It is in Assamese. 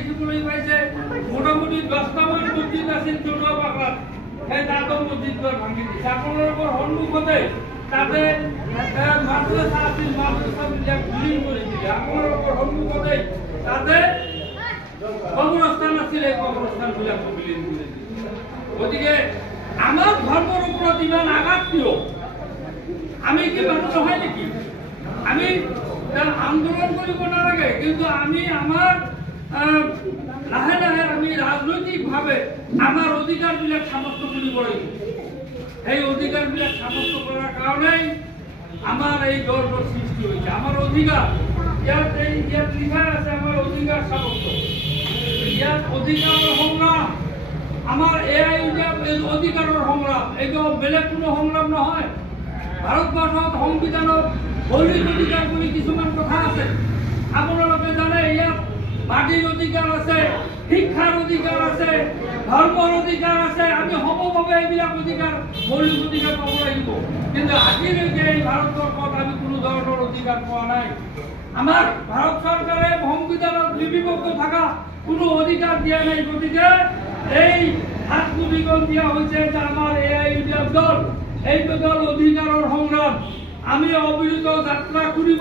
দেখিবলৈ পাইছে মোটামুটি 10টামান মছজিদ আছিল জনোৱা পাগলাত সেই তাতো মছজিদবোৰ ভাঙি দিছে আপোনালোকৰ সন্মুখতে তাতে মাদ্ৰাছা আছিল মাদ্ৰাছাবিলাক বিলীন কৰি দিলে আপোনালোকৰ সন্মুখতে তাতে কবৰস্থান আছিল এই কবৰস্থানবিলাক বিলীন কৰি দিলে গতিকে আমাৰ ধৰ্মৰ ওপৰত ইমান আঘাত কিয় আমি কি মানুহ নহয় নেকি আমি আন্দোলন কৰিব নালাগে কিন্তু আমি আমাৰ লাহে লাহে আমি ৰাজনৈতিকভাৱে আমাৰ অধিকাৰবিলাক সাব্যস্ত কৰিব লাগিব এই অধিকাৰবিলাক সাব্যস্ত কৰাৰ কাৰণেই আমাৰ এই দলটোৰ সৃষ্টি হৈছে আমাৰ অধিকাৰ ইয়াত লিখা আছে আমাৰ অধিকাৰ সাব্যস্ত ইয়াত অধিকাৰৰ সংগ্ৰাম আমাৰ এয়াই অধিকাৰৰ সংগ্ৰাম এইটো বেলেগ কোনো সংগ্ৰাম নহয় ভাৰতবৰ্ষত সংবিধানত মৌলিক অধিকাৰ বুলি কিছুমান কথা আছে আপোনালোকে জানে ইয়াত মাটিৰ অধিকাৰ আছে শিক্ষাৰ অধিকাৰ আছে ধৰ্মৰ অধিকাৰ আছে আমি সমভাৱে এইবিলাক অধিকাৰ মৌলিক অধিকাৰ পাব লাগিব কিন্তু আজিলৈকে এই ভাৰতবৰ্ষত আমি কোনো ধৰণৰ অধিকাৰ পোৱা নাই আমাৰ ভাৰত চৰকাৰে সংবিধানত লিপিবদ্ধ থকা কোনো অধিকাৰ দিয়া নাই গতিকে এই হাতগুলিখন দিয়া হৈছে যে আমাৰ এই দল অধিকাৰৰ সংগ্ৰাম আমি অবিৰত যাত্ৰা কৰিব